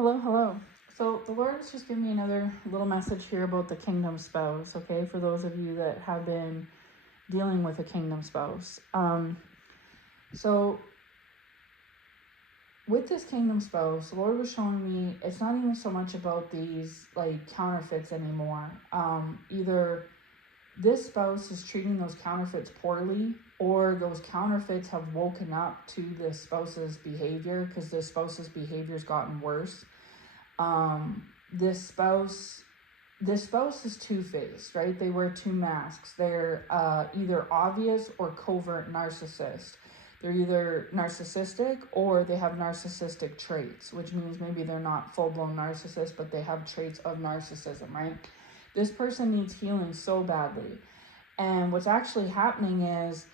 Hello. So the Lord's just giving me another little message here about the kingdom spouse, okay? For those of you that have been dealing with a kingdom spouse. So with this kingdom spouse, the Lord was showing me it's not even so much about these like counterfeits anymore. Either this spouse is treating those counterfeits poorly, or those counterfeits have woken up to the spouse's behavior because the spouse's behavior's gotten worse. This spouse is two-faced, right? They wear two masks. They're either obvious or covert narcissist. They're either narcissistic or they have narcissistic traits, which means maybe they're not full-blown narcissists, but they have traits of narcissism, right? This person needs healing so badly. And what's actually happening is,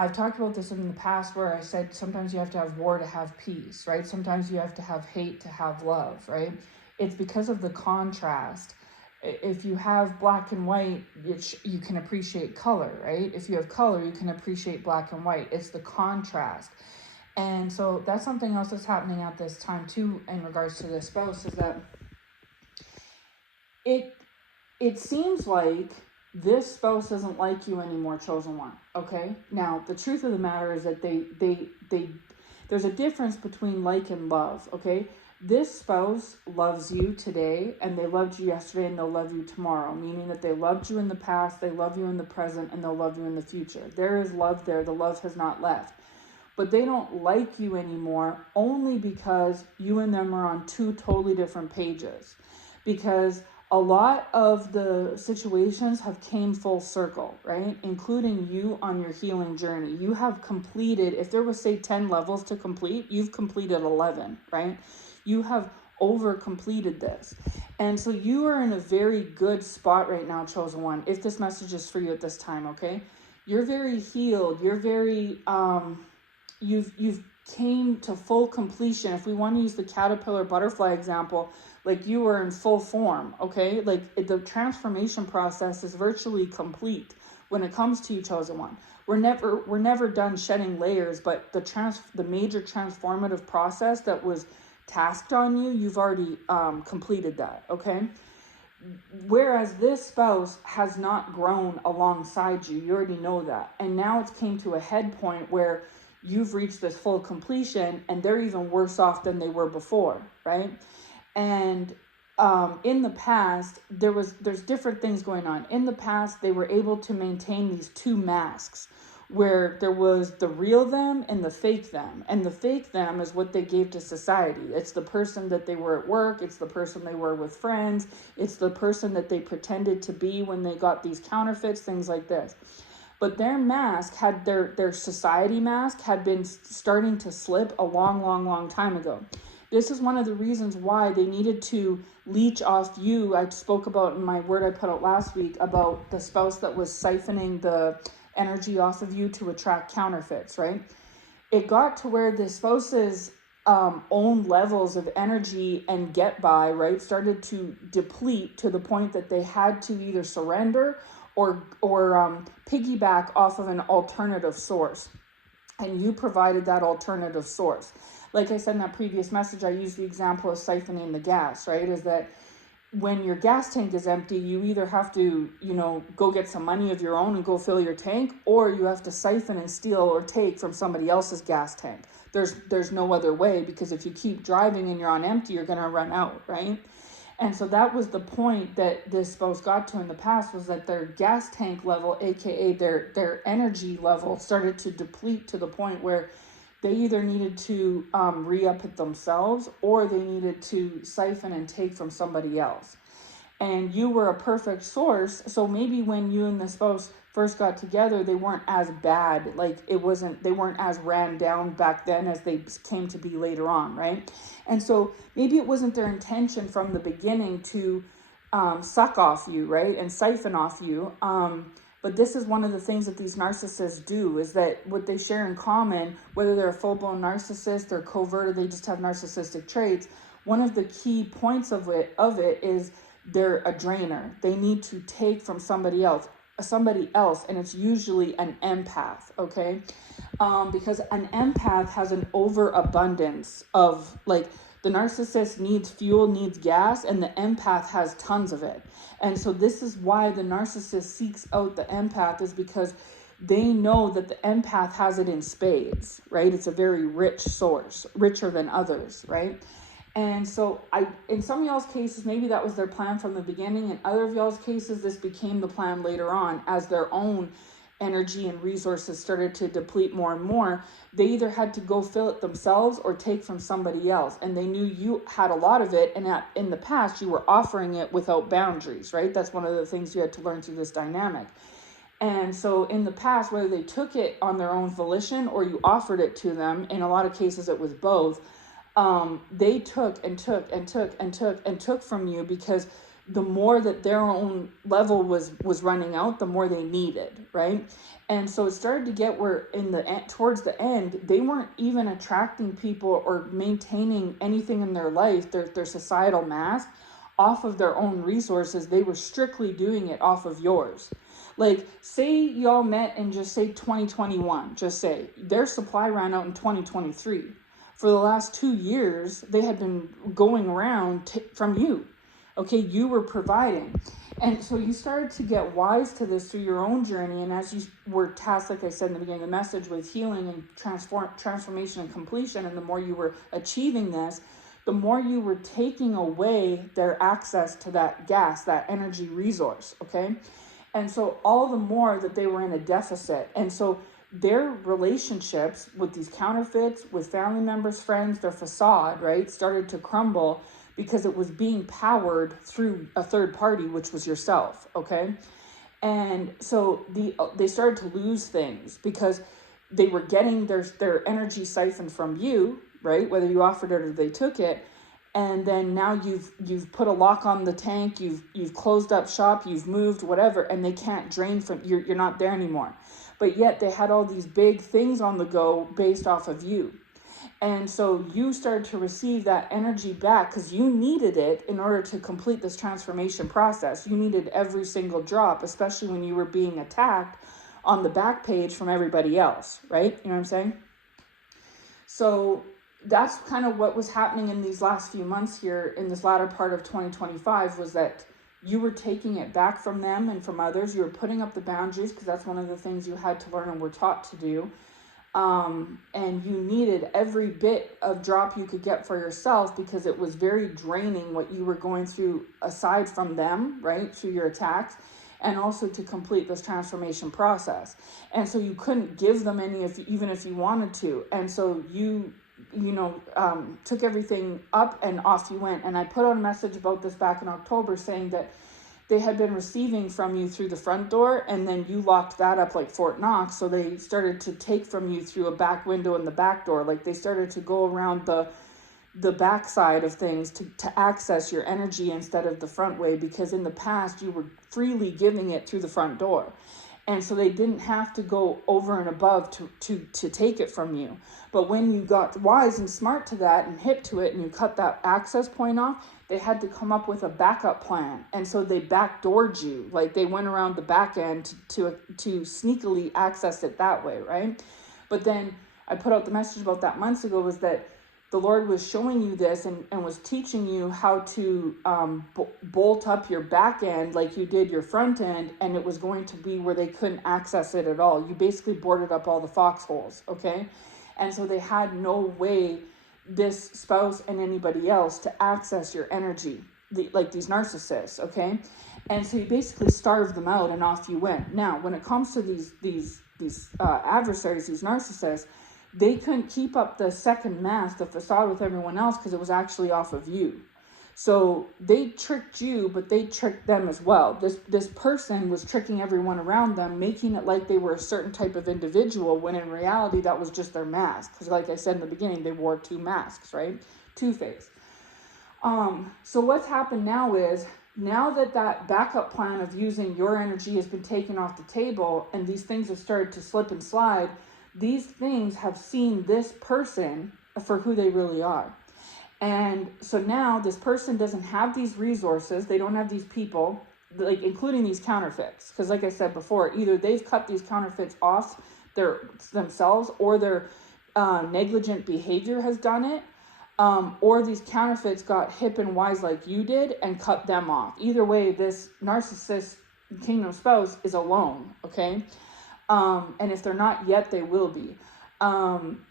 I've talked about this in the past where I said sometimes you have to have war to have peace, right? Sometimes you have to have hate to have love, right? It's because of the contrast. If you have black and white, you can appreciate color, right? If you have color, you can appreciate black and white. It's the contrast. And so that's something else that's happening at this time too in regards to this spouse, is that it seems like this spouse doesn't like you anymore, chosen one, okay? Now, the truth of the matter is that there's a difference between like and love, okay? This spouse loves you today, and they loved you yesterday, and they'll love you tomorrow, meaning that they loved you in the past, they love you in the present, and they'll love you in the future. There is love there. The love has not left. But they don't like you anymore only because you and them are on two totally different pages. Because a lot of the situations have came full circle, right? Including you on your healing journey. You have completed, if there was say 10 levels to complete, you've completed 11, right? You have over completed this. And so you are in a very good spot right now, chosen one, if this message is for you at this time, okay? You're very healed. You're very, you've came to full completion. If we want to use the caterpillar butterfly example, like you were in full form, okay? Like the transformation process is virtually complete when it comes to you, chosen one. We're never done shedding layers, but the major transformative process that was tasked on you, you've already completed that, okay? Whereas this spouse has not grown alongside you. You already know that. And now it's came to a head point where you've reached this full completion and they're even worse off than they were before, right? And in the past, there's different things going on. In the past, they were able to maintain these two masks where there was the real them and the fake them. And the fake them is what they gave to society. It's the person that they were at work. It's the person they were with friends. It's the person that they pretended to be when they got these counterfeits, things like this. But their mask had their society mask had been starting to slip a long time ago. This is one of the reasons why they needed to leech off you. I spoke about in my word I put out last week about the spouse that was siphoning the energy off of you to attract counterfeits, right? It got to where the spouse's own levels of energy and get by, right, started to deplete to the point that they had to either surrender or piggyback off of an alternative source. And you provided that alternative source. Like I said in that previous message, I used the example of siphoning the gas, right? Is that when your gas tank is empty, you either have to, go get some money of your own and go fill your tank, or you have to siphon and steal or take from somebody else's gas tank. There's no other way, because if you keep driving and you're on empty, you're going to run out, right? And so that was the point that this spouse got to in the past, was that their gas tank level, aka their energy level, started to deplete to the point where they either needed to re-up it themselves, or they needed to siphon and take from somebody else. And you were a perfect source. So maybe when you and the spouse first got together, they weren't as bad. Like they weren't as ran down back then as they came to be later on, right? And so maybe it wasn't their intention from the beginning to suck off you, right? And siphon off you. But this is one of the things that these narcissists do, is that what they share in common, whether they're a full-blown narcissist or covert, or they just have narcissistic traits, one of the key points of it is they're a drainer. They need to take from somebody else, and it's usually an empath, okay? Because an empath has an overabundance of, like, The narcissist needs fuel, needs gas, and the empath has tons of it. And so this is why the narcissist seeks out the empath, is because they know that the empath has it in spades, right? It's a very rich source, richer than others, right? And so in some of y'all's cases, maybe that was their plan from the beginning. In other of y'all's cases, this became the plan later on as their own energy and resources started to deplete more and more. They either had to go fill it themselves or take from somebody else. And they knew you had a lot of it. And in the past, you were offering it without boundaries, right? That's one of the things you had to learn through this dynamic. And so in the past, whether they took it on their own volition or you offered it to them, in a lot of cases it was both, they took and took and took and took and took from you, because the more that their own level was running out, the more they needed, right? And so it started to get where towards the end, they weren't even attracting people or maintaining anything in their life, their societal mass, off of their own resources. They were strictly doing it off of yours. Like, say y'all met in just say 2021, just say their supply ran out in 2023. For the last 2 years, they had been going around from you. Okay, you were providing. And so you started to get wise to this through your own journey. And as you were tasked, like I said in the beginning of the message, with healing and transformation and completion, and the more you were achieving this, the more you were taking away their access to that gas, that energy resource, okay? And so all the more that they were in a deficit. And so their relationships with these counterfeits, with family members, friends, their facade, right, started to crumble, because it was being powered through a third party, which was yourself, okay? And so they started to lose things because they were getting their energy siphoned from you, right? Whether you offered it or they took it. And then now you've put a lock on the tank, you've closed up shop, you've moved, whatever, and they can't drain from you're not there anymore. But yet they had all these big things on the go based off of you. And so you started to receive that energy back because you needed it in order to complete this transformation process. You needed every single drop, especially when you were being attacked on the back page from everybody else, right? You know what I'm saying? So that's kind of what was happening in these last few months here in this latter part of 2025, was that you were taking it back from them and from others. You were putting up the boundaries, because that's one of the things you had to learn and were taught to do. And you needed every bit of drop you could get for yourself, because it was very draining what you were going through aside from them, right, through your attacks, and also to complete this transformation process. And so you couldn't give them any, even if you wanted to. And so you took everything up and off you went. And I put out a message about this back in October, saying that they had been receiving from you through the front door, and then you locked that up like Fort Knox. So they started to take from you through a back window in the back door. Like, they started to go around the back side of things to access your energy instead of the front way, because in the past you were freely giving it through the front door. And so they didn't have to go over and above to take it from you. But when you got wise and smart to that and hip to it, and you cut that access point off, they had to come up with a backup plan. And so they backdoored you. Like, they went around the back end to sneakily access it that way, right? But then I put out the message about that months ago, was that the Lord was showing you this and was teaching you how to bolt up your back end like you did your front end, and it was going to be where they couldn't access it at all. You basically boarded up all the foxholes, okay? And so they had no way, this spouse and anybody else, to access your energy, like these narcissists, okay? And so you basically starved them out, and off you went. Now, when it comes to these adversaries, these narcissists, they couldn't keep up the second mask, the facade, with everyone else, because it was actually off of you. So they tricked you, but they tricked them as well. This person was tricking everyone around them, making it like they were a certain type of individual, when in reality that was just their mask. Because like I said in the beginning, they wore two masks, right? Two-faced. So what's happened now is, now that backup plan of using your energy has been taken off the table, and these things have started to slip and slide, these things have seen this person for who they really are. And so now this person doesn't have these resources. They don't have these people, like, including these counterfeits. Because like I said before, either they've cut these counterfeits off themselves, or their negligent behavior has done it. or these counterfeits got hip and wise like you did and cut them off. Either way, this narcissist kingdom spouse is alone, okay? And if they're not yet, they will be.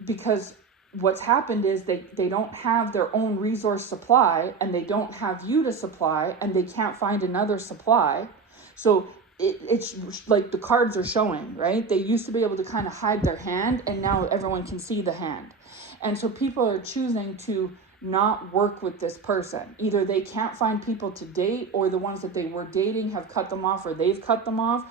Because what's happened is they don't have their own resource supply, and they don't have you to supply, and they can't find another supply. So it's like the cards are showing, right? They used to be able to kind of hide their hand, and now everyone can see the hand. And so people are choosing to not work with this person. Either they can't find people to date, or the ones that they were dating have cut them off, or they've cut them off.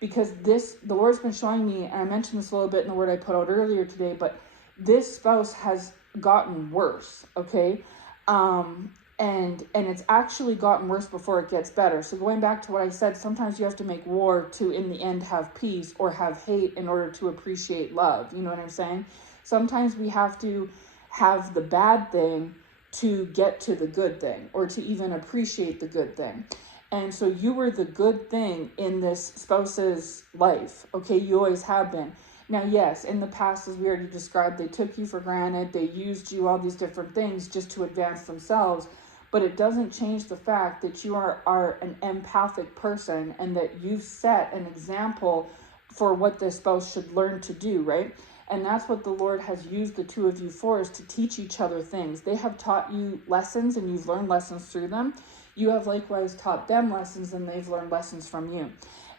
Because the Lord's been showing me, and I mentioned this a little bit in the word I put out earlier today, but this spouse has gotten worse, okay? And it's actually gotten worse before it gets better. So going back to what I said, sometimes you have to make war to, in the end, have peace, or have hate in order to appreciate love. You know what I'm saying? Sometimes we have to have the bad thing to get to the good thing, or to even appreciate the good thing. And so you were the good thing in this spouse's life, okay? You always have been. Now, yes, in the past, as we already described, they took you for granted. They used you, all these different things just to advance themselves. But it doesn't change the fact that you are an empathic person, and that you've set an example for what this spouse should learn to do, right? And that's what the Lord has used the two of you for, is to teach each other things. They have taught you lessons, and you've learned lessons through them. You have likewise taught them lessons, and they've learned lessons from you.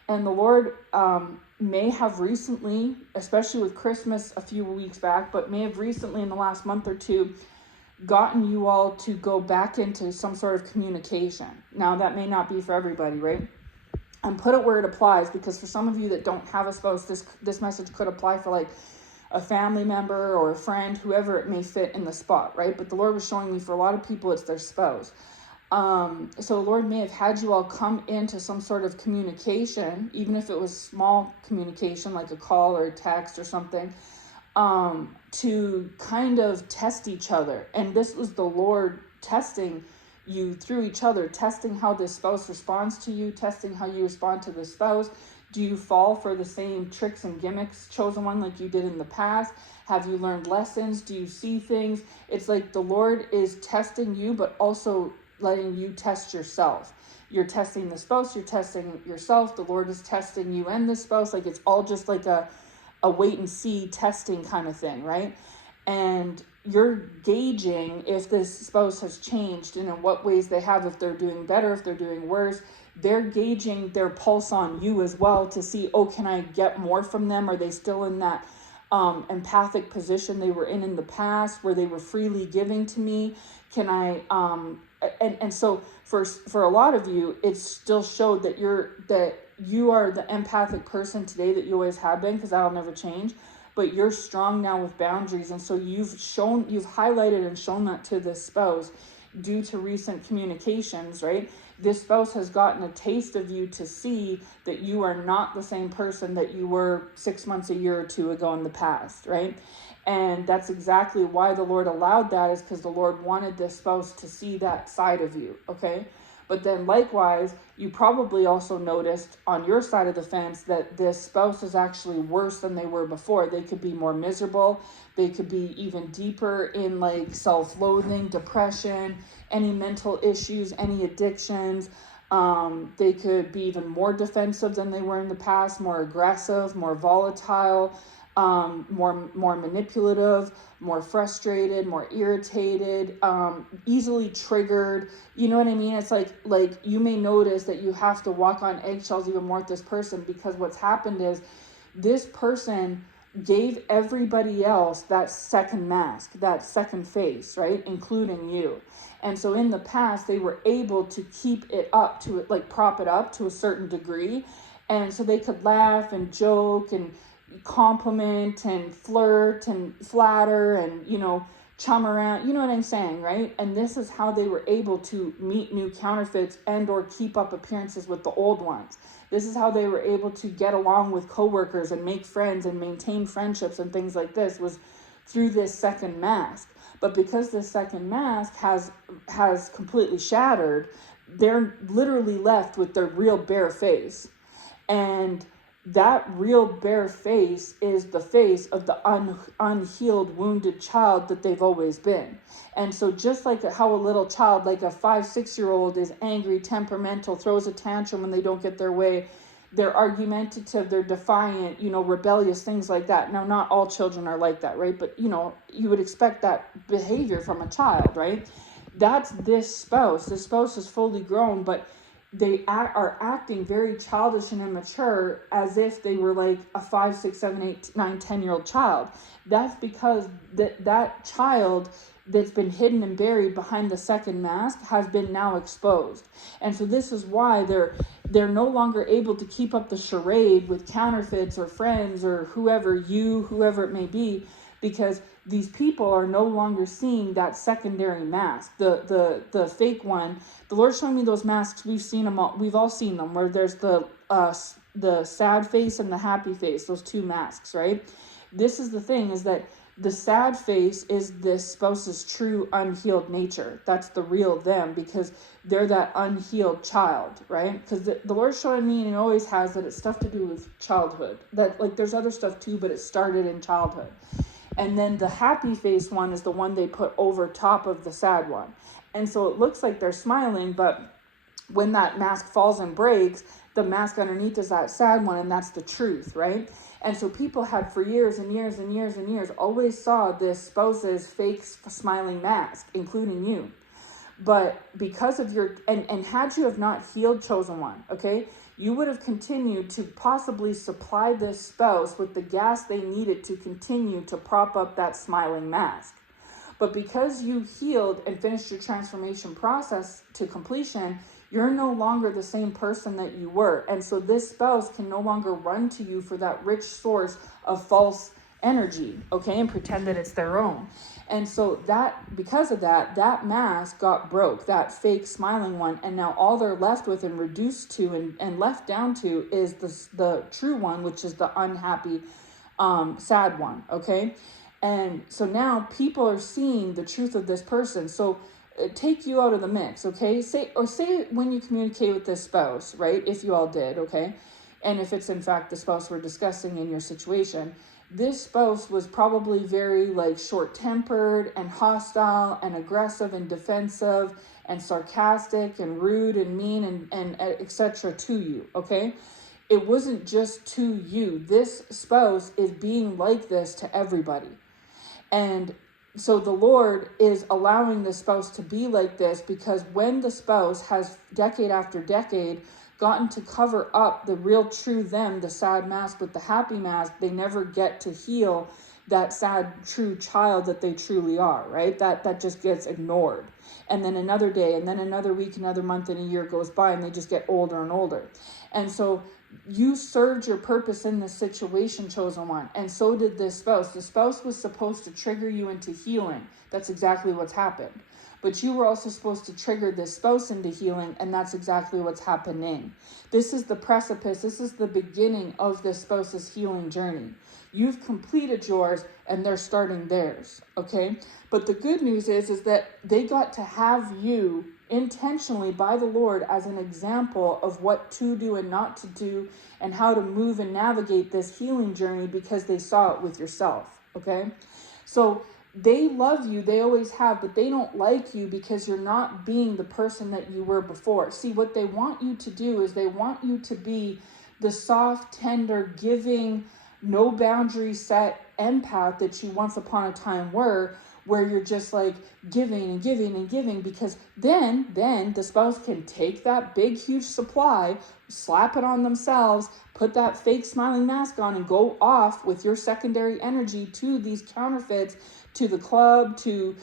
And the Lord may have recently, especially with Christmas a few weeks back, but may have recently in the last month or two, gotten you all to go back into some sort of communication. Now, that may not be for everybody, right? And put it where it applies, because for some of you that don't have a spouse, this message could apply for like a family member or a friend, whoever it may fit in the spot, right? But the Lord was showing me for a lot of people, it's their spouse. So the Lord may have had you all come into some sort of communication, even if it was small communication, like a call or a text or something, to kind of test each other. And this was the Lord testing you through each other, testing how this spouse responds to you, testing how you respond to the spouse. Do you fall for the same tricks and gimmicks, chosen one, like you did in the past? Have you learned lessons? Do you see things? It's like the Lord is testing you, but also letting you test yourself. You're testing the spouse, you're testing yourself. The Lord is testing you and the spouse. Like, it's all just like a wait and see testing kind of thing, right? And you're gauging if this spouse has changed and in what ways they have, if they're doing better, if they're doing worse. They're gauging their pulse on you as well to see, oh, can I get more from them? Are they still in that empathic position they were in the past, where they were freely giving to me? Can I and so for a lot of you, it still showed that you are the empathic person today that you always have been, because that'll never change. But you're strong now with boundaries, and so you've highlighted and shown that to this spouse due to recent communications, right? This spouse has gotten a taste of you to see that you are not the same person that you were 6 months, a year or two ago in the past, right? And that's exactly why the Lord allowed that, is because the Lord wanted this spouse to see that side of you, okay? But then likewise, you probably also noticed on your side of the fence that this spouse is actually worse than they were before. They could be more miserable. They could be even deeper in like self-loathing, depression, any mental issues, any addictions. They could be even more defensive than they were in the past, more aggressive, more volatile, more manipulative, more frustrated, more irritated, easily triggered. You know what I mean? It's like you may notice that you have to walk on eggshells even more with this person, because what's happened is this person gave everybody else that second mask, that second face, right? Including you. And so in the past, they were able to keep it up to prop it up to a certain degree. And so they could laugh and joke and compliment and flirt and flatter and, chum around, you know what I'm saying, right? And this is how they were able to meet new counterfeits and or keep up appearances with the old ones. This is how they were able to get along with coworkers and make friends and maintain friendships and things like this, was through this second mask. But because this second mask has completely shattered, they're literally left with their real bare face. And that real bare face is the face of the unhealed, wounded child that they've always been. And so just like how a little child, like a 5-6-year-old, is angry, temperamental, throws a tantrum when they don't get their way, they're argumentative, they're defiant, rebellious, things like that. Now, not all children are like that, right? But, you would expect that behavior from a child, right? That's this spouse. This spouse is fully grown, but they are acting very childish and immature, as if they were like a 5, 6, 7, 8, 9, 10-year-old child. That's because that child that's been hidden and buried behind the second mask has been now exposed. And so this is why they're no longer able to keep up the charade with counterfeits or friends or whoever it may be, because these people are no longer seeing that secondary mask, the fake one. The Lord's showing me those masks. We've all seen them, where there's the sad face and the happy face, those two masks, right? This is the thing, is that the sad face is this spouse's true unhealed nature. That's the real them, because they're that unhealed child, right? Because the Lord's showing me, and it always has, that it's stuff to do with childhood. That, like, there's other stuff too, but it started in childhood. And then the happy face one is the one they put over top of the sad one. And so it looks like they're smiling, but when that mask falls and breaks, the mask underneath is that sad one, and that's the truth, right? And so people had, for years and years and years and years, always saw this spouse's fake smiling mask, including you. But because of your, and had you have not healed, chosen one, okay, you would have continued to possibly supply this spouse with the gas they needed to continue to prop up that smiling mask. But because you healed and finished your transformation process to completion, you're no longer the same person that you were. And so this spouse can no longer run to you for that rich source of false energy, okay, and pretend that it's their own. And so because of that mask got broke, that fake smiling one, and now all they're left with and reduced to and left down to is the true one, which is the unhappy, sad one, okay? And so now people are seeing the truth of this person. So take you out of the mix, okay? Say when you communicate with this spouse, right? If you all did, okay? And if it's in fact the spouse we're discussing in your situation, this spouse was probably very like short-tempered and hostile and aggressive and defensive and sarcastic and rude and mean and etc. to you, okay? It wasn't just to you. This spouse is being like this to everybody. And so the Lord is allowing the spouse to be like this, because when the spouse has decade after decade gotten to cover up the real true them, the sad mask with the happy mask, they never get to heal that sad true child that they truly are, right? That just gets ignored. And then another day, and then another week, another month, and a year goes by, and they just get older and older. And so you served your purpose in this situation, chosen one, and so did this spouse. The spouse was supposed to trigger you into healing. That's exactly what's happened. But you were also supposed to trigger this spouse into healing, and that's exactly what's happening. This is the precipice. This is the beginning of this spouse's healing journey. You've completed yours, and they're starting theirs, okay? But the good news is that they got to have you intentionally by the Lord as an example of what to do and not to do, and how to move and navigate this healing journey, because they saw it with yourself, okay? So they love you, they always have, but they don't like you because you're not being the person that you were before. See, what they want you to do is they want you to be the soft, tender, giving, no boundary set empath that you once upon a time were, where you're just like giving and giving and giving, because then the spouse can take that big, huge supply, slap it on themselves, put that fake smiling mask on, and go off with your secondary energy to these counterfeits, to the club, to,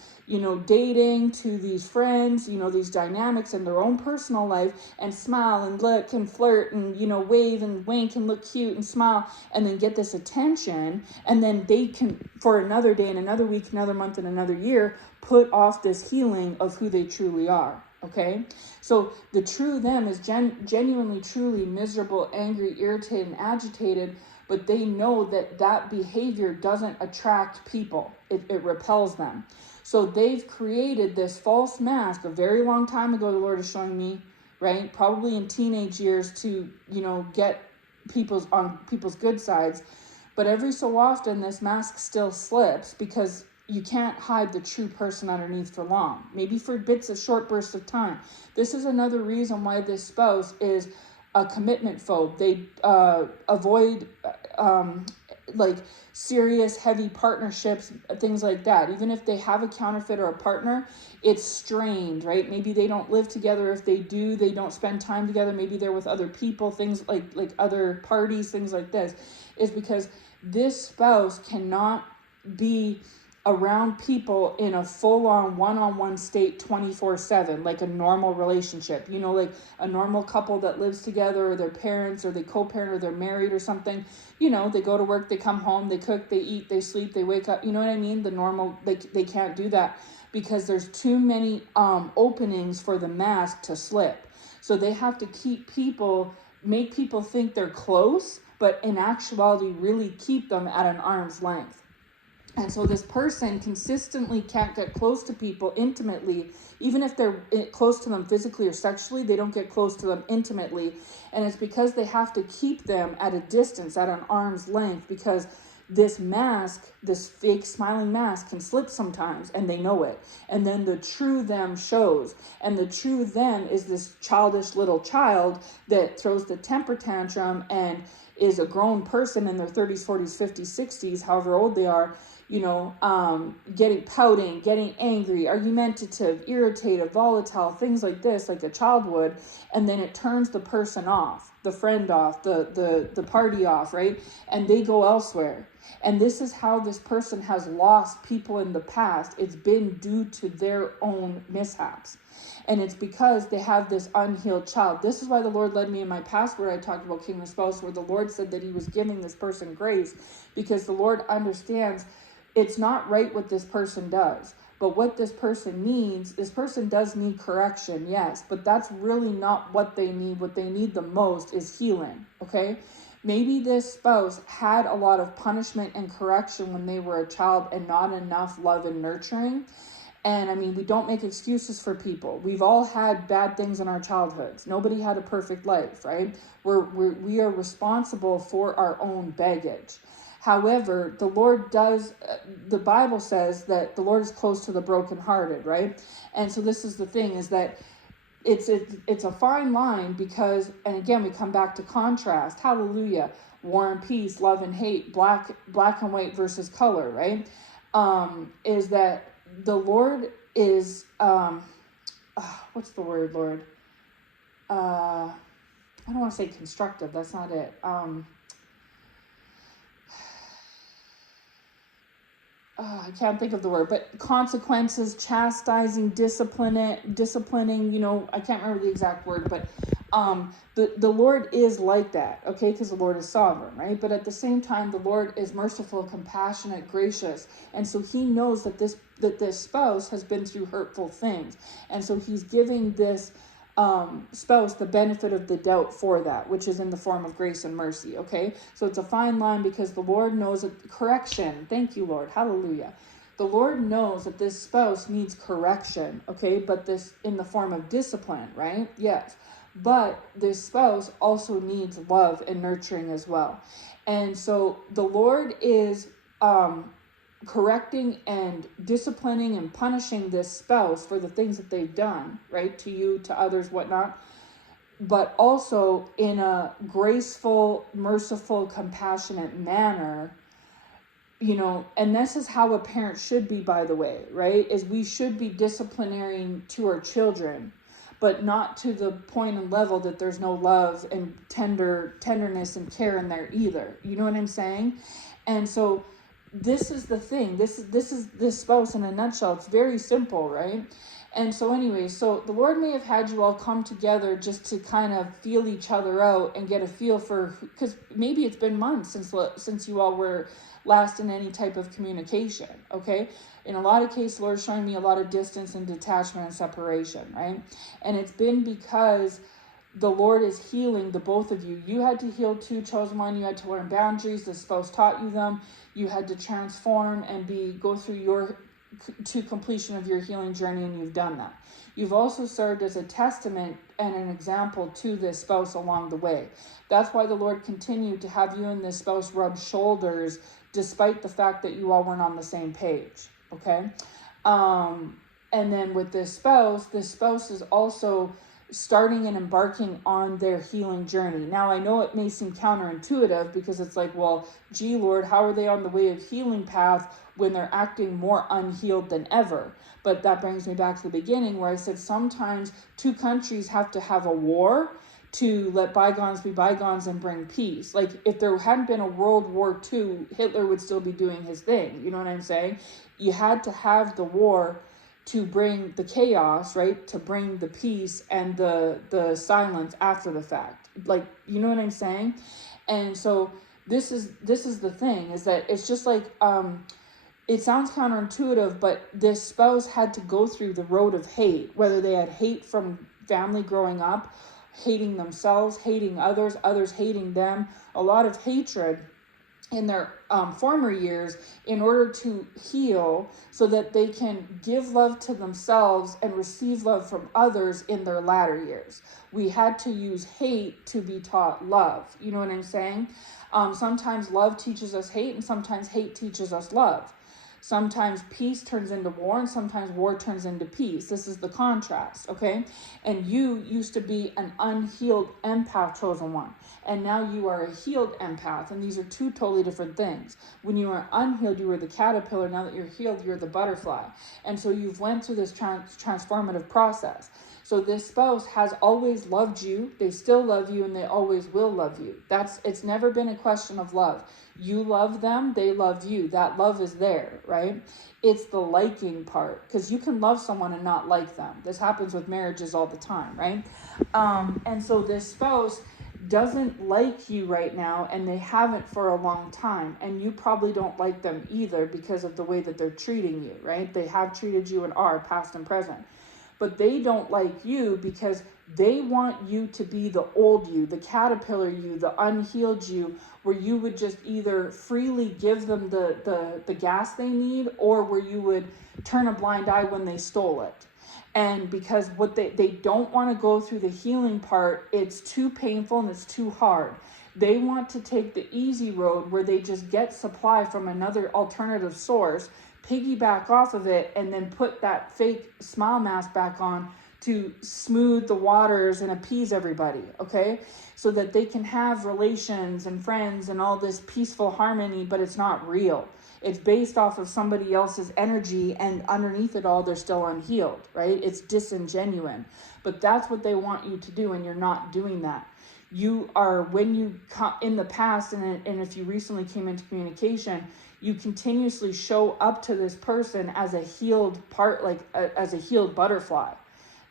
dating, to these friends, these dynamics in their own personal life, and smile and look and flirt and, wave and wink and look cute and smile, and then get this attention. And then they can, for another day and another week, another month and another year, put off this healing of who they truly are. Okay, so the true them is genuinely, truly miserable, angry, irritated, and agitated, but they know that behavior doesn't attract people. It repels them. So they've created this false mask a very long time ago, the Lord is showing me, right? Probably in teenage years, to, get people's good sides. But every so often, this mask still slips because you can't hide the true person underneath for long, maybe for short bursts of time. This is another reason why this spouse is a commitment phobe. They avoid like serious, heavy partnerships, things like that. Even if they have a counterfeit or a partner, it's strained, right? Maybe they don't live together. If they do, they don't spend time together. Maybe they're with other people, things like other parties, things like this, is because this spouse cannot be around people in a full-on one-on-one state 24/7, like a normal relationship, like a normal couple that lives together, or their parents, or they co-parent, or they're married or something. They go to work, they come home, they cook, they eat, they sleep, they wake up, you know what I mean? The normal, they can't do that because there's too many openings for the mask to slip. So they have to make people think they're close, but in actuality really keep them at an arm's length. And so this person consistently can't get close to people intimately. Even if they're close to them physically or sexually, they don't get close to them intimately. And it's because they have to keep them at a distance, at an arm's length, because this mask, this fake smiling mask, can slip sometimes, and they know it. And then the true them shows. And the true them is this childish little child that throws the temper tantrum and is a grown person in their 30s, 40s, 50s, 60s, however old they are, pouting, getting angry, argumentative, irritated, volatile, things like this, like a child would. And then it turns the person off, the friend off, the party off, right? And they go elsewhere. And this is how this person has lost people in the past. It's been due to their own mishaps. And it's because they have this unhealed child. This is why the Lord led me in my past where I talked about King of Spouse, where the Lord said that he was giving this person grace, because the Lord understands it's not right what this person does. But what this person needs, this person does need correction, yes, but that's really not what they need. What they need the most is healing, okay? Maybe this spouse had a lot of punishment and correction when they were a child and not enough love and nurturing. And we don't make excuses for people. We've all had bad things in our childhoods. Nobody had a perfect life, right? We are responsible for our own baggage. However, the Lord does, the Bible says that the Lord is close to the brokenhearted, right? And so this is the thing, is that it's a fine line, because, and again, we come back to contrast. Hallelujah. War and peace, love and hate, black and white versus color, right? Is that the Lord is, what's the word, Lord? I don't want to say constructive. That's not it. I can't think of the word, but consequences, chastising, disciplining, I can't remember the exact word, but the Lord is like that, okay, because the Lord is sovereign, right? But at the same time, the Lord is merciful, compassionate, gracious, and so he knows that this spouse has been through hurtful things, and so he's giving this spouse the benefit of the doubt for that, which is in the form of grace and mercy, okay? So it's a fine line, because the Lord knows that correction, thank you, Lord, hallelujah. The Lord knows that this spouse needs correction, okay? But this in the form of discipline, right? Yes. But this spouse also needs love and nurturing as well. And so the Lord is correcting and disciplining and punishing this spouse for the things that they've done, right? To you, to others, whatnot. But also in a graceful, merciful, compassionate manner, and this is how a parent should be, by the way, right? Is we should be disciplining to our children, but not to the point and level that there's no love and tenderness and care in there either. You know what I'm saying? And so this is the thing. This is this spouse in a nutshell. It's very simple, right? And so anyway, so the Lord may have had you all come together just to kind of feel each other out and get a feel for, because maybe it's been months since you all were last in any type of communication, okay? In a lot of cases, the Lord's showing me a lot of distance and detachment and separation, right? And it's been because the Lord is healing the both of you. You had to heal too, chosen one. You had to learn boundaries. The spouse taught you them. You had to transform and go through your to completion of your healing journey, and you've done that. You've also served as a testament and an example to this spouse along the way. That's why the Lord continued to have you and this spouse rub shoulders, despite the fact that you all weren't on the same page. Okay. And then with this spouse is also starting and embarking on their healing journey. Now, I know it may seem counterintuitive, because it's like, well, gee, Lord, how are they on the way of healing path when they're acting more unhealed than ever? But that brings me back to the beginning, where I said sometimes two countries have to have a war to let bygones be bygones and bring peace. Like, if there hadn't been a World War II, Hitler would still be doing his thing. You know what I'm saying? You had to have the war to bring the chaos, right? To bring the peace and the silence after the fact. Like, you know what I'm saying? And so this is the thing, is that it's just like, it sounds counterintuitive, but this spouse had to go through the road of hate, whether they had hate from family growing up, hating themselves, hating others hating them, a lot of hatred in their former years, in order to heal, so that they can give love to themselves and receive love from others in their latter years. We had to use hate to be taught love. You know what I'm saying? Sometimes love teaches us hate, and sometimes hate teaches us love. Sometimes peace turns into war, and sometimes war turns into peace. This is the contrast, okay? And you used to be an unhealed empath, chosen one. And now you are a healed empath. And these are two totally different things. When you were unhealed, you were the caterpillar. Now that you're healed, you're the butterfly. And so you've went through this transformative process. So this spouse has always loved you. They still love you, and they always will love you. It's never been a question of love. You love them, they love you. That love is there, right? It's the liking part, because you can love someone and not like them. This happens with marriages all the time, right? And so this spouse doesn't like you right now, and they haven't for a long time, and you probably don't like them either, because of the way that they're treating you, right? They have treated you and are, past and present. But they don't like you because they want you to be the old you, the caterpillar you, the unhealed you, where you would just either freely give them the gas they need, or where you would turn a blind eye when they stole it. And because what they don't want to go through the healing part, it's too painful and it's too hard. They want to take the easy road, where they just get supply from another alternative source, piggyback off of it, and then put that fake smile mask back on to smooth the waters and appease everybody, okay? So that they can have relations and friends and all this peaceful harmony, but it's not real. It's based off of somebody else's energy, and underneath it all, they're still unhealed, right? It's disingenuine. But that's what they want you to do, and you're not doing that. You are, when you come in the past, and if you recently came into communication, you continuously show up to this person as a healed part, like as a healed butterfly,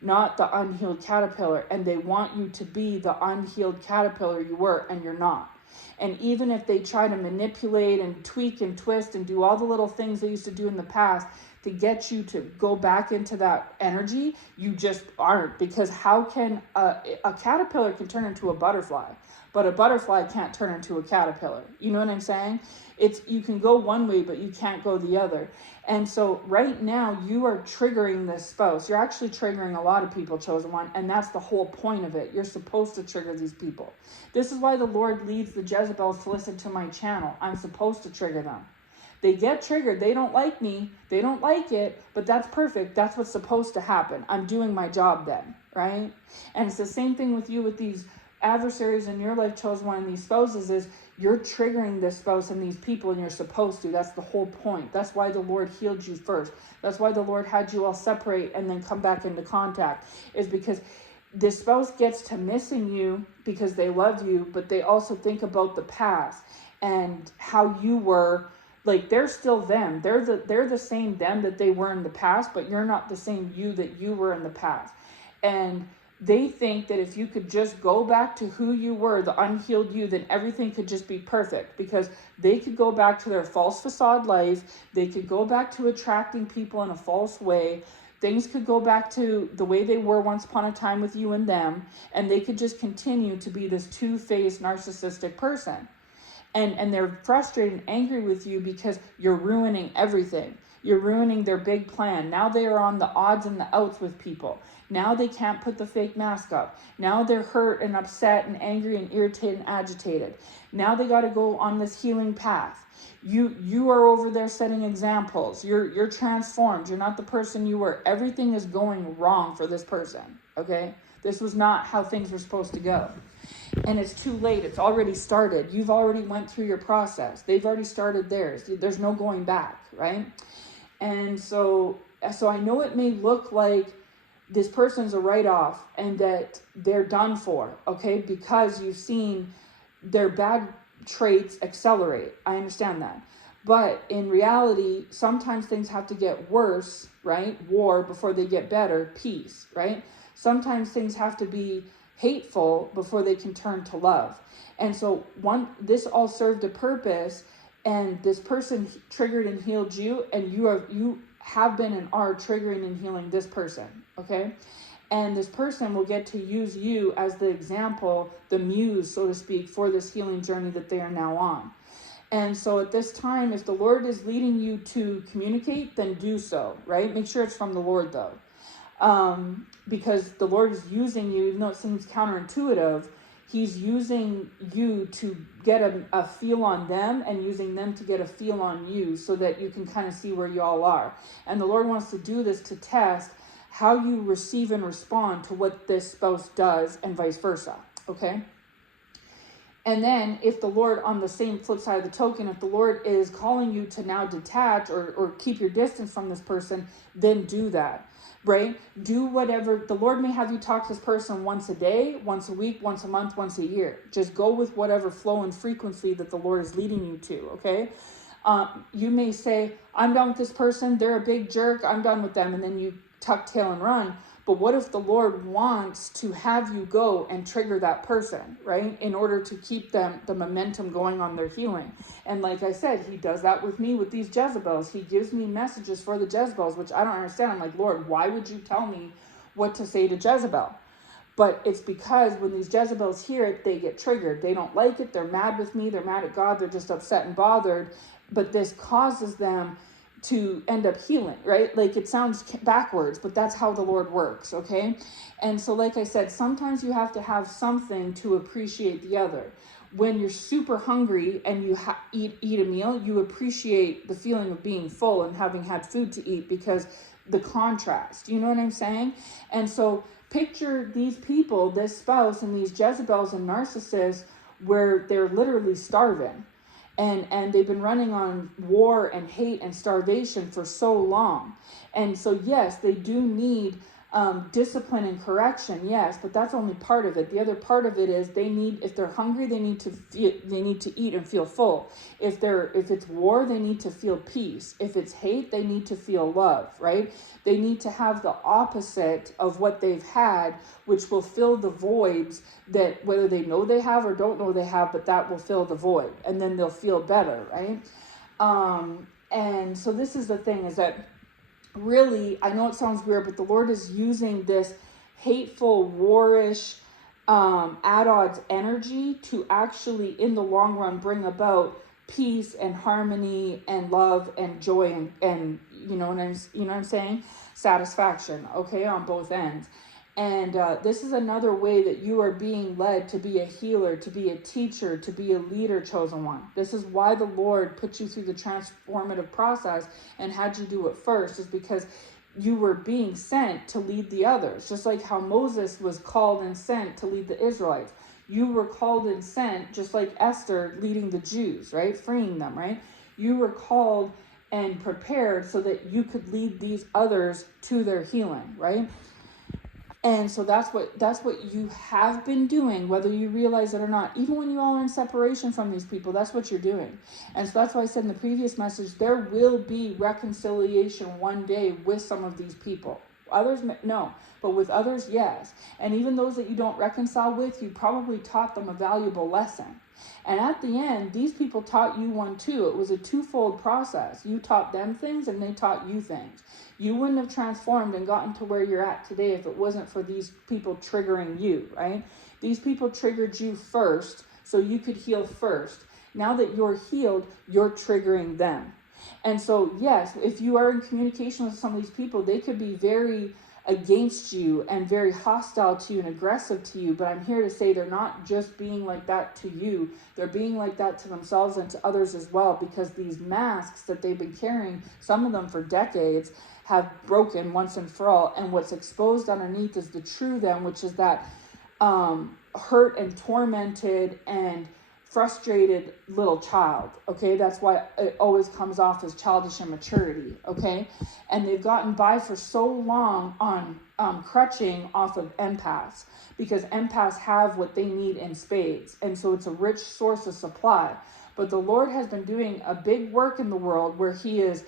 not the unhealed caterpillar. And they want you to be the unhealed caterpillar you were, and you're not. And even if they try to manipulate and tweak and twist and do all the little things they used to do in the past to get you to go back into that energy, you just aren't. Because how can a caterpillar can turn into a butterfly, but a butterfly can't turn into a caterpillar? You know what I'm saying? You can go one way, but you can't go the other. And so right now you are triggering this spouse. You're actually triggering a lot of people, chosen one. And that's the whole point of it. You're supposed to trigger these people. This is why the Lord leads the Jezebels to listen to my channel. I'm supposed to trigger them. They get triggered. They don't like me. They don't like it, but that's perfect. That's what's supposed to happen. I'm doing my job then, right? And it's the same thing with you, with these adversaries in your life, chosen one, and these spouses, is you're triggering this spouse and these people, and you're supposed to. That's the whole point. That's why the Lord healed you first. That's why the Lord had you all separate and then come back into contact, is because this spouse gets to missing you because they love you, but they also think about the past and how you were. Like, they're still them. They're the same them that they were in the past, but you're not the same you that you were in the past. And they think that if you could just go back to who you were, the unhealed you, then everything could just be perfect, because they could go back to their false facade life. They could go back to attracting people in a false way. Things could go back to the way they were once upon a time with you and them, and they could just continue to be this two-faced narcissistic person. And they're frustrated and angry with you because you're ruining everything. You're ruining their big plan. Now they are on the odds and the outs with people. Now they can't put the fake mask up. Now they're hurt and upset and angry and irritated and agitated. Now they got to go on this healing path. You are over there setting examples. You're transformed. You're not the person you were. Everything is going wrong for this person, okay? This was not how things were supposed to go. And it's too late. It's already started. You've already went through your process. They've already started theirs. There's no going back, right? And so I know it may look like this person's a write-off and that they're done for, okay? Because you've seen their bad traits accelerate. I understand that. But in reality, sometimes things have to get worse, right? War before they get better, peace, right? Sometimes things have to be hateful before they can turn to love. And so this all served a purpose, and this person triggered and healed you, and you have been and are triggering and healing this person, okay? And this person will get to use you as the example, the muse, so to speak, for this healing journey that they are now on. And so at this time, if the Lord is leading you to communicate, then do so, right? Make sure it's from the Lord, though. Because the Lord is using you, even though it seems counterintuitive, he's using you to get a feel on them and using them to get a feel on you so that you can kind of see where you all are. And the Lord wants to do this to test how you receive and respond to what this spouse does and vice versa, okay? And then if the Lord, on the same flip side of the token, if the Lord is calling you to now detach or keep your distance from this person, then do that, right? Do whatever. The Lord may have you talk to this person once a day, once a week, once a month, once a year. Just go with whatever flow and frequency that the Lord is leading you to, okay? You may say, I'm done with this person. They're a big jerk. I'm done with them. And then you tuck tail and run. But what if the Lord wants to have you go and trigger that person, right? In order to keep them, the momentum going on their healing. And like I said, he does that with me with these Jezebels. He gives me messages for the Jezebels, which I don't understand. I'm like, Lord, why would you tell me what to say to Jezebel? But it's because when these Jezebels hear it, they get triggered. They don't like it. They're mad with me. They're mad at God. They're just upset and bothered. But this causes them to end up healing, right? Like it sounds backwards, but that's how the Lord works, okay? And so like I said, sometimes you have to have something to appreciate the other. When you're super hungry and you eat a meal, you appreciate the feeling of being full and having had food to eat because the contrast, you know what I'm saying? And so picture these people, this spouse and these Jezebels and narcissists where they're literally starving. And they've been running on war and hate and starvation for so long. And so, yes, they do need discipline and correction, yes, but that's only part of it. The other part of it is if they're hungry, they need to eat and feel full. If it's war, they need to feel peace. If it's hate, they need to feel love, right? They need to have the opposite of what they've had, which will fill the voids that whether they know they have or don't know they have, but that will fill the void, and then they'll feel better, right? And so this is the thing, is that really, I know it sounds weird, but the Lord is using this hateful, warish, at odds energy to actually, in the long run, bring about peace and harmony and love and joy and you know what I'm saying? Satisfaction, okay, on both ends. And this is another way that you are being led to be a healer, to be a teacher, to be a leader, chosen one. This is why the Lord put you through the transformative process and had you do it first, is because you were being sent to lead the others. Just like how Moses was called and sent to lead the Israelites. You were called and sent, just like Esther leading the Jews, right? Freeing them, right? You were called and prepared so that you could lead these others to their healing, right? And so that's what you have been doing, whether you realize it or not. Even when you all are in separation from these people, that's what you're doing. And so that's why I said in the previous message, there will be reconciliation one day with some of these people. Others, no. But with others, yes. And even those that you don't reconcile with, you probably taught them a valuable lesson. And at the end, these people taught you one too. It was a twofold process. You taught them things and they taught you things. You wouldn't have transformed and gotten to where you're at today if it wasn't for these people triggering you, right? These people triggered you first so you could heal first. Now that you're healed, you're triggering them. And so, yes, if you are in communication with some of these people, they could be very against you and very hostile to you and aggressive to you. But I'm here to say they're not just being like that to you. They're being like that to themselves and to others as well, because these masks that they've been carrying, some of them for decades, have broken once and for all. And what's exposed underneath is the true them, which is that hurt and tormented and frustrated little child. Okay, that's why it always comes off as childish immaturity. Okay, and they've gotten by for so long on crutching off of empaths, because empaths have what they need in spades, and so it's a rich source of supply. But the Lord has been doing a big work in the world where he is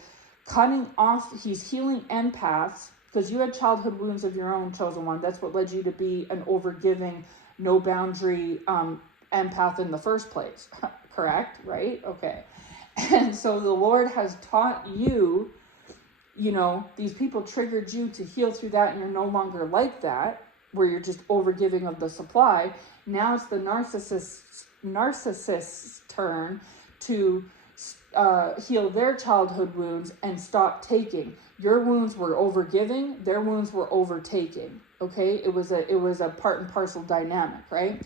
cutting off, he's healing empaths, because you had childhood wounds of your own, chosen one. That's what led you to be an overgiving, no boundary empath in the first place. Correct? Right? Okay. And so the Lord has taught you, you know, these people triggered you to heal through that, and you're no longer like that, where you're just overgiving of the supply. Now it's the narcissist's turn to heal their childhood wounds and stop taking. Your wounds were overgiving, their wounds were overtaking. Okay, it was a part and parcel dynamic, right?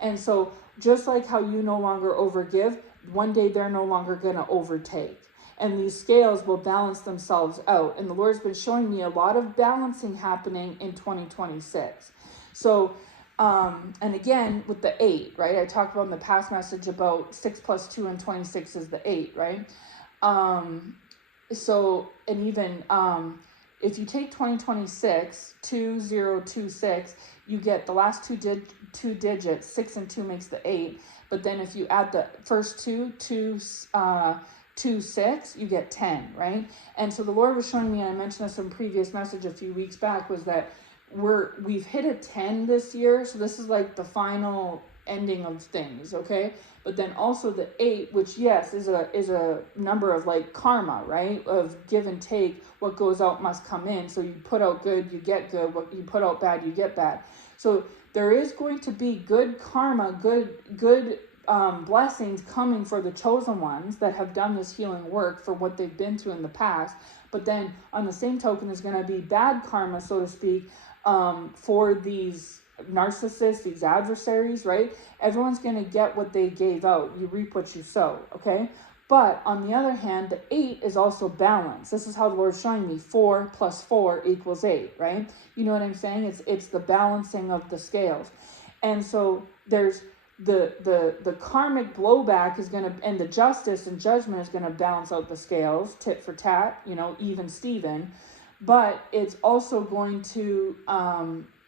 And so just like how you no longer overgive, one day they're no longer going to overtake, and these scales will balance themselves out. And the Lord's been showing me a lot of balancing happening in 2026. So and again, with the 8, right? I talked about in the past message about 6 + 2 and 26 is the 8, right? So, and even if you take 2026, 2026, you get the last two digits, 6 and 2 makes the 8. But then if you add the first 2, 6, you get 10, right? And so the Lord was showing me, and I mentioned this in a previous message a few weeks back, was that we've hit a 10 this year. So this is like the final ending of things, okay? But then also the 8, which yes is a number of like karma, right? Of give and take. What goes out must come in. So you put out good, you get good. What you put out bad, you get bad. So there is going to be good karma, good blessings coming for the chosen ones that have done this healing work for what they've been through in the past. But then on the same token, there's going to be bad karma, so to speak, for these narcissists, these adversaries, right? Everyone's going to get what they gave out. You reap what you sow, okay? But on the other hand, the 8 is also balanced. This is how the Lord's showing me 4 + 4 = 8, right? You know what I'm saying? It's the balancing of the scales. And so there's the karmic blowback is going to, and the justice and judgment is going to balance out the scales, tit for tat, you know, even Steven. But it's also going to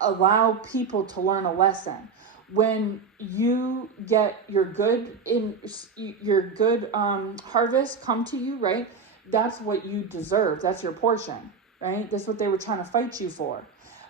allow people to learn a lesson. When you get your good harvest come to you, right? That's what you deserve. That's your portion, right? That's what they were trying to fight you for.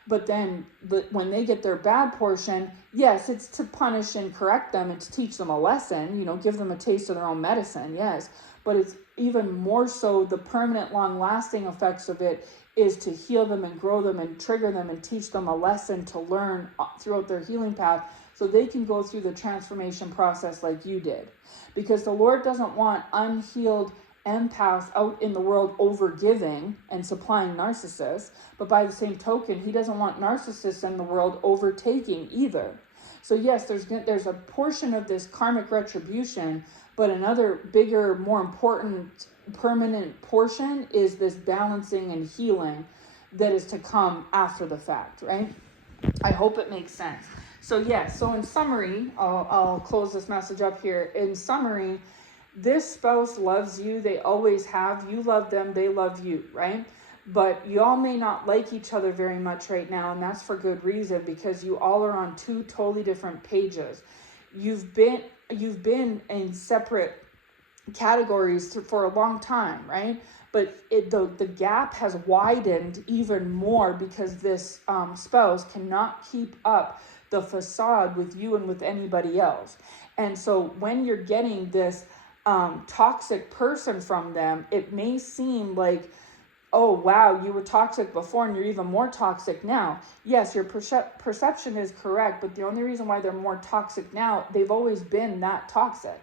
But then when they get their bad portion, yes, it's to punish and correct them and to teach them a lesson, you know, give them a taste of their own medicine, yes. But it's even more so the permanent, long-lasting effects of it is to heal them and grow them and trigger them and teach them a lesson to learn throughout their healing path, so they can go through the transformation process like you did. Because the Lord doesn't want unhealed empaths out in the world overgiving and supplying narcissists, but by the same token, he doesn't want narcissists in the world overtaking either. So yes, there's a portion of this karmic retribution, but another bigger, more important, permanent portion is this balancing and healing that is to come after the fact, right? I hope it makes sense. So yes, so in summary, I'll close this message up here. In summary, this spouse loves you. They always have. You love them. They love you, right? But you all may not like each other very much right now, and that's for good reason, because you all are on 2 totally different pages. You've been in separate categories for a long time, right? But the gap has widened even more because this spouse cannot keep up the facade with you and with anybody else. And so when you're getting this toxic person from them, it may seem like, oh wow, you were toxic before and you're even more toxic now. Yes, your perception is correct, but the only reason why they're more toxic now, they've always been that toxic,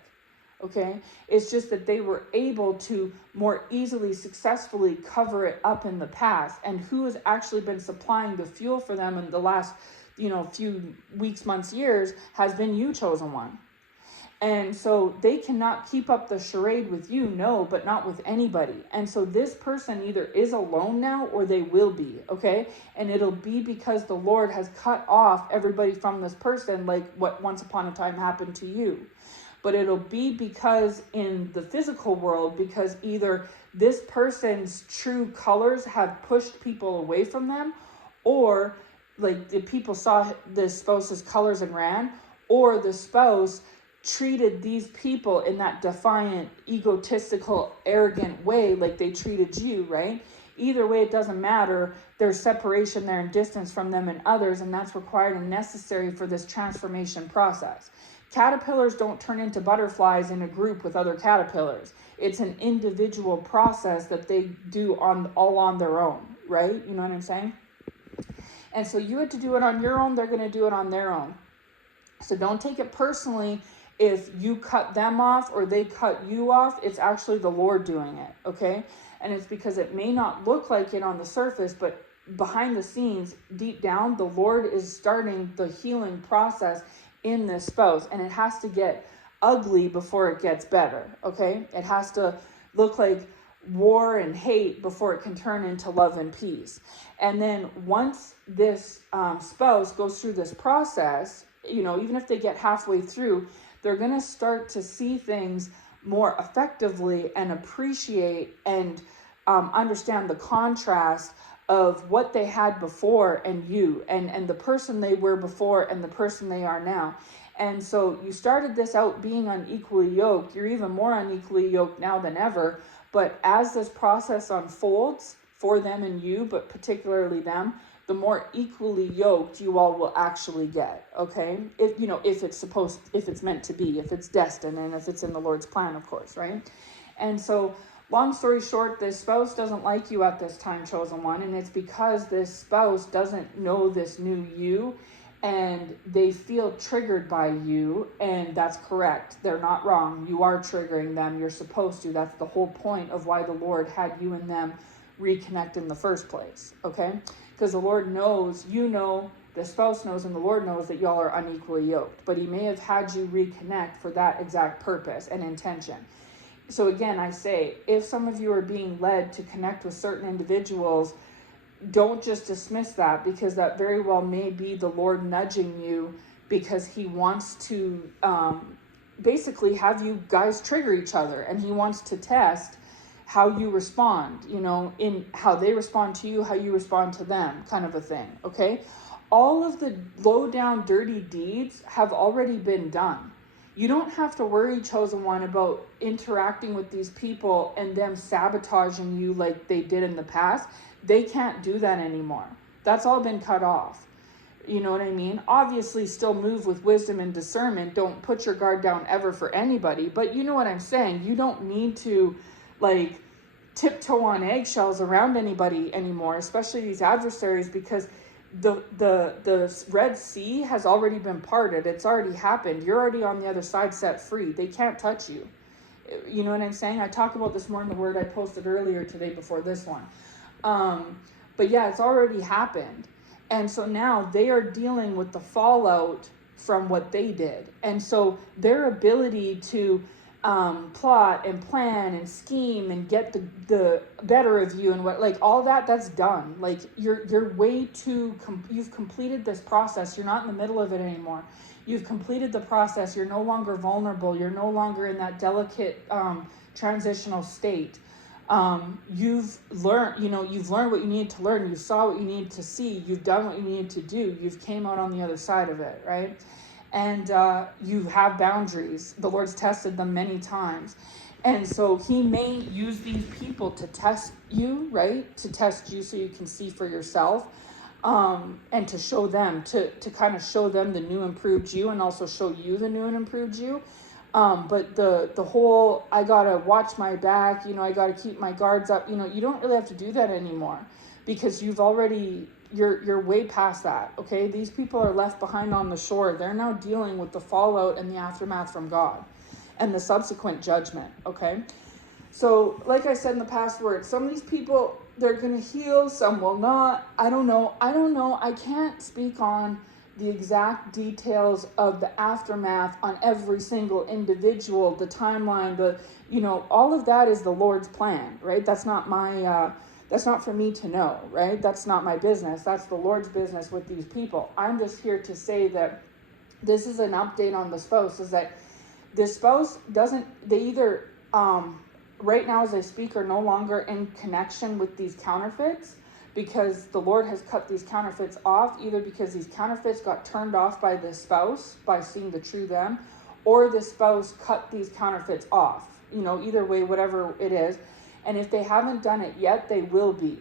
okay? It's just that they were able to more easily, successfully cover it up in the past. And who has actually been supplying the fuel for them in the last, few weeks, months, years has been you, chosen one. And so they cannot keep up the charade with you, no, but not with anybody. And so this person either is alone now or they will be, okay? And it'll be because the Lord has cut off everybody from this person, like what once upon a time happened to you. But it'll be because in the physical world, because either this person's true colors have pushed people away from them, or like the people saw the spouse's colors and ran, or the spouse treated these people in that defiant, egotistical, arrogant way like they treated you, right? Either way, it doesn't matter. There's separation there and distance from them and others, and that's required and necessary for this transformation process. Caterpillars don't turn into butterflies in a group with other caterpillars. It's an individual process that they do all on their own, right? You know what I'm saying? And so you had to do it on your own. They're going to do it on their own. So don't take it personally if you cut them off or they cut you off. It's actually the Lord doing it, okay? And it's because it may not look like it on the surface, but behind the scenes, deep down, the Lord is starting the healing process in this spouse. And it has to get ugly before it gets better, okay? It has to look like war and hate before it can turn into love and peace. And then once this spouse goes through this process, even if they get halfway through, they're going to start to see things more effectively and appreciate and understand the contrast of what they had before and you and the person they were before and the person they are now. And so you started this out being unequally yoked. You're even more unequally yoked now than ever. But as this process unfolds for them and you, but particularly them, the more equally yoked you all will actually get, okay? If it's meant to be, if it's destined, and if it's in the Lord's plan, of course, right? And so, long story short, this spouse doesn't like you at this time, chosen one, and it's because this spouse doesn't know this new you, and they feel triggered by you, and that's correct. They're not wrong. You are triggering them. You're supposed to. That's the whole point of why the Lord had you and them reconnect in the first place, okay? Because the Lord knows, the spouse knows, and the Lord knows that y'all are unequally yoked. But he may have had you reconnect for that exact purpose and intention. So again, I say, if some of you are being led to connect with certain individuals, don't just dismiss that, because that very well may be the Lord nudging you because he wants to basically have you guys trigger each other, and he wants to test how you respond, in how they respond to you, how you respond to them, kind of a thing, okay? All of the low down dirty deeds have already been done. You don't have to worry, chosen one, about interacting with these people and them sabotaging you like they did in the past. They can't do that anymore. That's all been cut off. You know what I mean? Obviously, still move with wisdom and discernment. Don't put your guard down ever for anybody. But you know what I'm saying? You don't need to tiptoe on eggshells around anybody anymore, especially these adversaries, because the Red Sea has already been parted. It's already happened. You're already on the other side, set free. They can't touch you. You know what I'm saying? I talk about this more in the word I posted earlier today before this one. But yeah, it's already happened. And so now they are dealing with the fallout from what they did. And so their ability to plot and plan and scheme and get the better of you and all that's done. You're way too, you've completed this process. You're not in the middle of it anymore. You've completed the process. You're no longer vulnerable. You're no longer in that delicate transitional state. You've learned what you needed to learn. You saw what you needed to see. You've done what you needed to do. You've came out on the other side of it, right? And you have boundaries. The Lord's tested them many times. And so he may use these people to test you, right? To test you so you can see for yourself. And to show them, to kind of show them the new improved you, and also show you the new and improved you. But the whole, I gotta watch my back, I gotta keep my guards up, you don't really have to do that anymore, because you're way past that, okay? These people are left behind on the shore. They're now dealing with the fallout and the aftermath from God. and the subsequent judgment, okay? So, like I said in the past words, some of these people, they're going to heal, some will not. I don't know. I can't speak on the exact details of the aftermath on every single individual, the timeline, all of that is the Lord's plan, right? That's not that's not for me to know, right? That's not my business. That's the Lord's business with these people. I'm just here to say that this is an update on the spouse, is that the spouse they either, right now as I speak, are no longer in connection with these counterfeits, because the Lord has cut these counterfeits off, either because these counterfeits got turned off by the spouse by seeing the true them, or the spouse cut these counterfeits off. Either way, whatever it is. And if they haven't done it yet, they will be.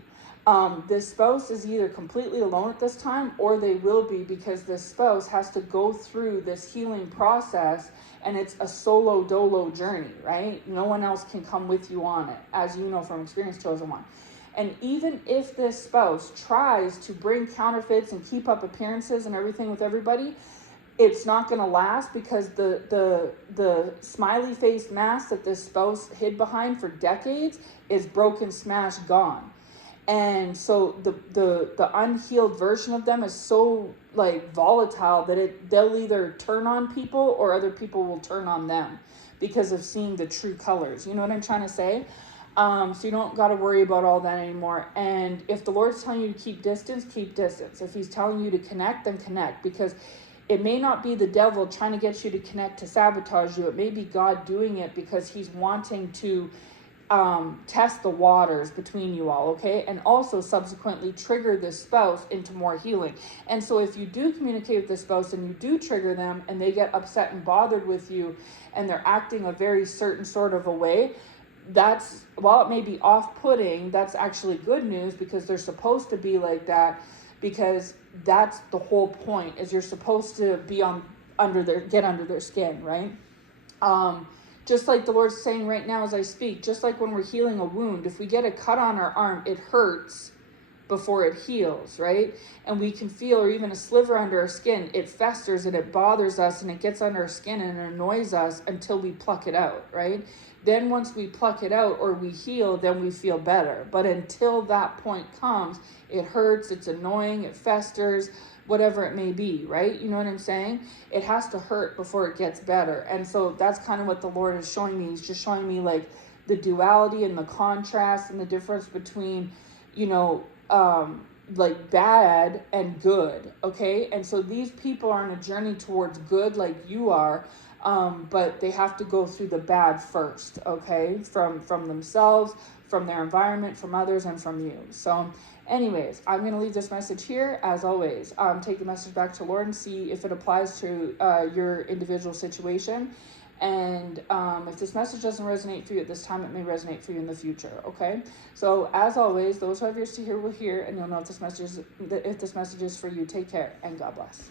This spouse is either completely alone at this time, or they will be, because this spouse has to go through this healing process, and it's a solo dolo journey, right? No one else can come with you on it, as you know from experience, chosen one. And even if this spouse tries to bring counterfeits and keep up appearances and everything with everybody, it's not going to last, because the smiley face mask that this spouse hid behind for decades is broken, smashed, gone. And so the unhealed version of them is so volatile that they'll either turn on people, or other people will turn on them because of seeing the true colors. You know what I'm trying to say? So you don't got to worry about all that anymore. And if the Lord's telling you to keep distance, keep distance. If he's telling you to connect, then connect, because it may not be the devil trying to get you to connect to sabotage you. It may be God doing it because he's wanting to test the waters between you all, okay? And also subsequently trigger this spouse into more healing. And so if you do communicate with the spouse and you do trigger them, and they get upset and bothered with you, and they're acting a very certain sort of a way, that's, while it may be off-putting, that's actually good news, because they're supposed to be like that, because that's the whole point, is you're supposed to be get under their skin, right? Just like the Lord's saying right now as I speak, just like when we're healing a wound, if we get a cut on our arm, it hurts before it heals, right? And we can feel, or even a sliver under our skin, it festers and it bothers us and it gets under our skin and it annoys us until we pluck it out, right? Then once we pluck it out or we heal, then we feel better. But until that point comes, it hurts, it's annoying, it festers, whatever it may be, right? You know what I'm saying? It has to hurt before it gets better. And so that's kind of what the Lord is showing me. He's just showing me the duality and the contrast and the difference between, bad and good, okay? And so these people are on a journey towards good like you are, but they have to go through the bad first, okay? From themselves, from their environment, from others, and from you. So anyways, I'm going to leave this message here. As always, take the message back to Lord and see if it applies to your individual situation. And if this message doesn't resonate for you at this time, it may resonate for you in the future, okay? So as always, those who have ears to hear will hear, and you'll know if this message is for you. Take care, and God bless.